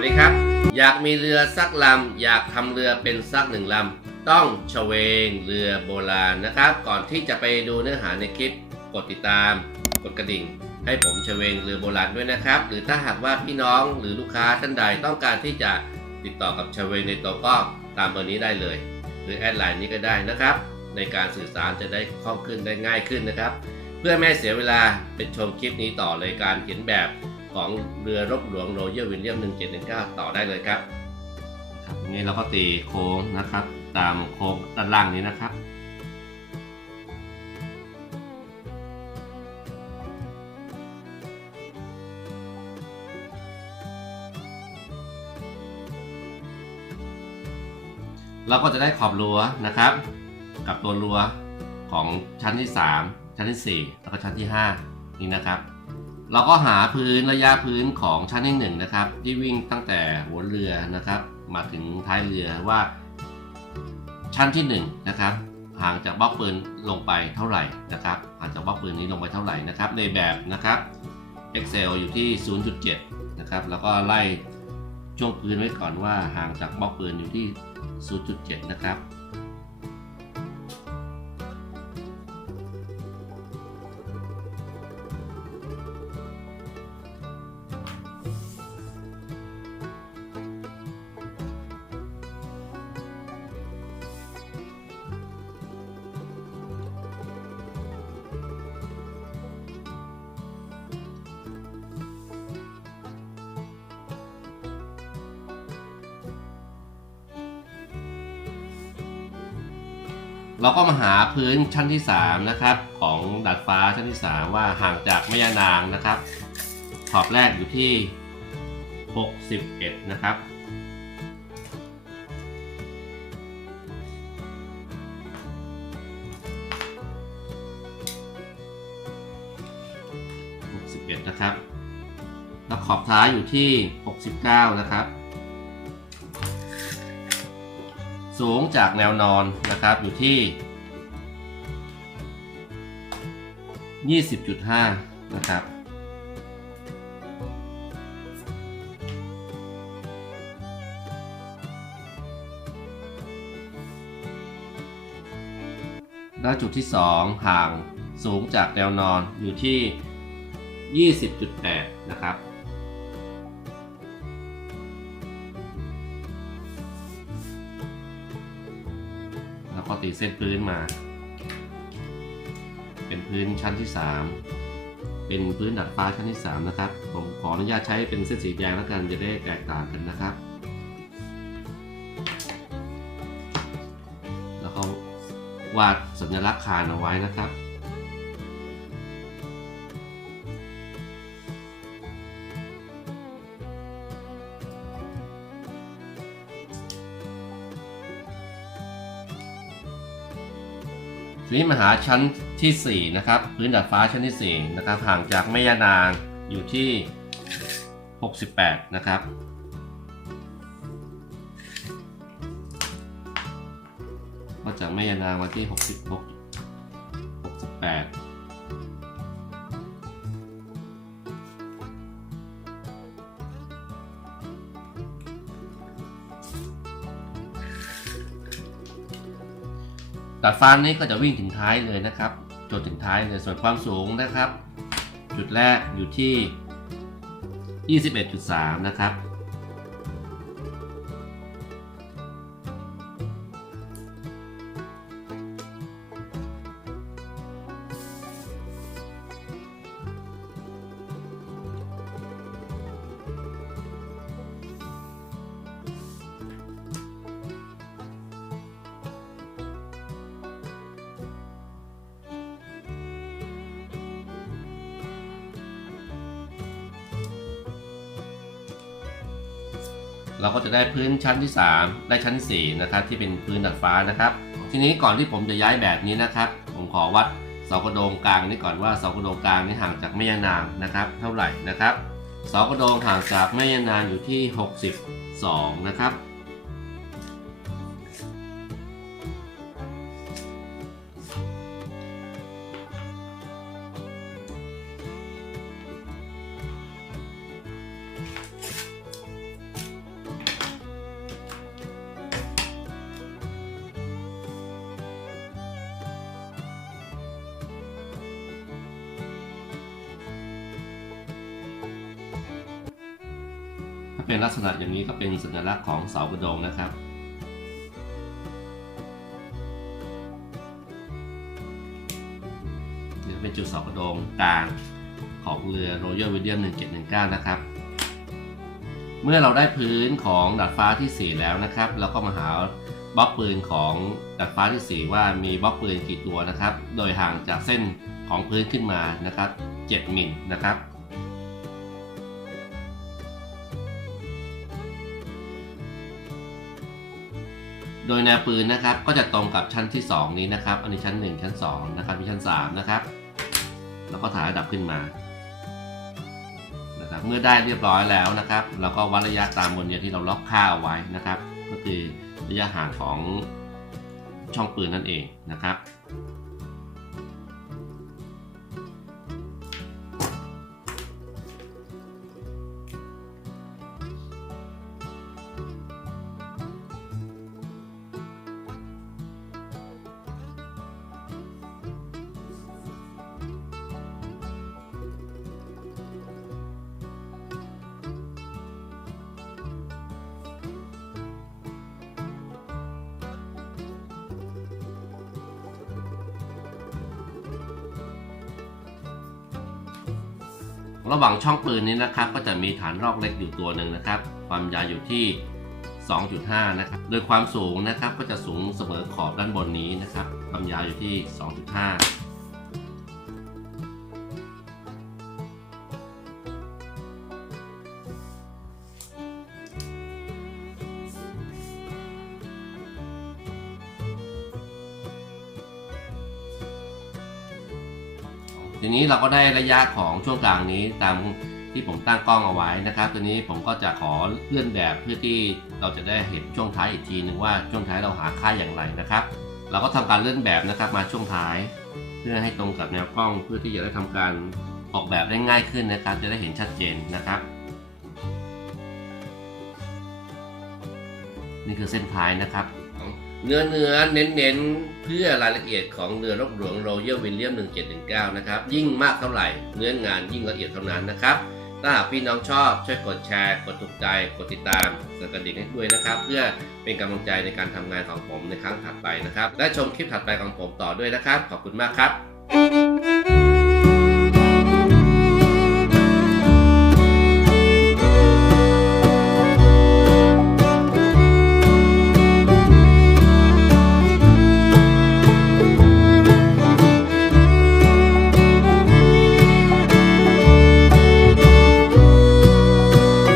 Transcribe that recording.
วัสดีครับ อยากมีเรือสักลำ อยากทำเรือเป็นสักหนึ่งลำ ต้องชเวงเรือโบราณนะครับ ก่อนที่จะไปดูเนื้อหาในคลิป กดติดตาม กดกระดิ่ง ให้ผมชเวงเรือโบราณด้วยนะครับ หรือถ้าหากว่าพี่น้องหรือลูกค้าท่านใดต้องการที่จะติดต่อกับชเวงในตัวก็ตามเบอร์นี้ได้เลย หรือแอดไลน์นี้ก็ได้นะครับ ในการสื่อสารจะได้คล่องขึ้นได้ง่ายขึ้นนะครับ เพื่อไม่เสียเวลาเป็นชมคลิปนี้ต่อเลยการเขียนแบบ ของเรือรบหลวงโรเยอร์วิลเลียม 1719 ต่อได้เลยครับครับนี้เราก็ตีโค้งนะครับ ตามโค้งด้านล่างนี้นะครับเราก็จะได้ขอบรั้วนะครับ กับตัวรั้วของชั้นที่ 3 ชั้นที่ 4 แล้วก็ชั้นที่ 5 นี่นะครับ เราก็หาพื้นระยะพื้นของชั้นที่1นะครับ ที่วิ่งตั้งแต่หัวเรือนะครับ มาถึงท้ายเรือว่า ชั้นที่1นะครับห่างจากบล็อกปืนลงไปเท่าไหร่นะครับห่างจากบล็อกปืนนี้ลงไปเท่าไหร่นะครับ ในแบบนะครับ Excel อยู่ที่ 0.7 นะครับแล้วก็ไล่ช่วงพื้นไว้ก่อนว่าห่างจากบล็อกปืนอยู่ที่ 0.7 นะครับ เราก็มาหาพื้นชั้นที่ 3 นะครับ ของดาดฟ้าชั้นที่ 3 ว่าห่างจากแม่ยานางนะครับขอบแรกอยู่ที่ 61 นะครับ 61 นะครับ แล้วขอบท้ายอยู่ที่ 69 นะครับ สูงจากแนวนอนนะครับอยู่ที่ 20.5 นะครับ แล้วจุดที่ 2 ห่างสูงจากแนวนอนอยู่ที่ 20.8 นะครับ แล้วก็ตีเส้นพื้นมา เป็นพื้นชั้นที่ 3 เป็นพื้นดัดฟ้าชั้นที่ 3 นะครับ ผมขออนุญาตใช้เป็นเส้นสีแดงแล้วกันจะได้แตกต่างกันนะครับ แล้วเขาวาดสัญลักษณ์คานเอาไว้นะครับ นี้มาหาชั้นที่ 4 นะครับ พื้นดาดฟ้าชั้นที่ 4 นะครับ ห่างจากแม่ยานางอยู่ที่ 68 นะครับ ก็จากแม่ยานางมาที่ 66 68 ตัดฟ้านี้ก็จะวิ่งถึงท้ายเลยนะครับจนถึงท้ายเลยส่วนความสูงนะครับ จุดแรกอยู่ที่ 21.3 นะครับ เราก็จะได้พื้นชั้นที่ 3 ได้ชั้นที่4นะครับที่เป็นพื้นดัดฟ้านะครับ ทีนี้ก่อนที่ผมจะย้ายแบบนี้นะครับ ผมขอวัดเสากระโดงกลางนี่ก่อนว่าเสากระโดงกลางนี่ห่างจากแม่ยานางนะครับ เท่าไหร่นะครับเสากระโดงห่างจากแม่ยานางอยู่ที่ 62 นะครับ เป็นลักษณะอย่างนี้ก็เป็นสัญลักษณ์ของเสากระโดงนะครับนี่เป็นจุดเสากระโดงกลางของเรือ Royal William 1719 นะครับ เมื่อเราได้พื้นของดาดฟ้าที่ 4 แล้วนะครับ เราก็มาหาบล็อกปืนของดาดฟ้าที่ 4 ว่ามีบล็อกปืนกี่ตัวนะครับ โดยห่างจากเส้นของพื้นขึ้นมานะครับ 7มิลนะครับ โดยแนวปืนนะครับก็จะตรงกับชั้นที่ 2 นี้นะครับ อันนี้ชั้น 1 ชั้น2นะครับมีชั้น 3 นะครับ แล้วก็ถ่ายระดับขึ้นมานะครับเมื่อได้เรียบร้อยแล้วนะครับ เราก็วัดระยะตามบนเดียที่เราล็อกค่าเอาไว้นะครับ ก็คือระยะห่างของช่องปืนนั่นเองนะครับ ระหว่างช่องปืนนี้นะครับ ก็จะมีฐานรอกเล็กอยู่ตัวหนึ่งนะครับ ความยาวอยู่ที่ 2.5 นะครับ โดยความสูงนะครับก็จะสูงเสมอขอบด้านบนนี้นะครับ ความยาวอยู่ที่ 2.5 ทีนี้เราก็ได้ระยะของช่วงกลางนี้ตามที่ผมตั้งกล้องเอาไว้นะครับตัวนี้ผมก็จะขอเลื่อนแบบเพื่อที่เราจะได้เห็นช่วงท้ายอีกทีหนึ่งว่าช่วงท้ายเราหาค่าอย่างไรนะครับ เราก็ทำการเลื่อนแบบนะครับมาช่วงท้าย เพื่อให้ตรงกับแนวกล้องเพื่อที่จะได้ทำการออกแบบได้ง่ายขึ้นนะครับ จะได้เห็นชัดเจนนะครับ นี่คือเส้นท้ายนะครับ เนื้อเนื้อเน้นเน้นเพื่อรายละเอียดของเรือรบหลวงโรยัลวินเลียม 1719 นะครับ ยิ่งมากเท่าไหร่ เนื้องานยิ่งละเอียดเท่านั้นนะครับ ถ้าหากพี่น้องชอบช่วยกดแชร์ กดถูกใจ กดติดตามสั่นกระดิ่งให้ด้วยนะครับ เพื่อเป็นกำลังใจในการทำงานของผมในครั้งถัดไปนะครับ และชมคลิปถัดไปของผมต่อด้วยนะครับ ขอบคุณมากครับ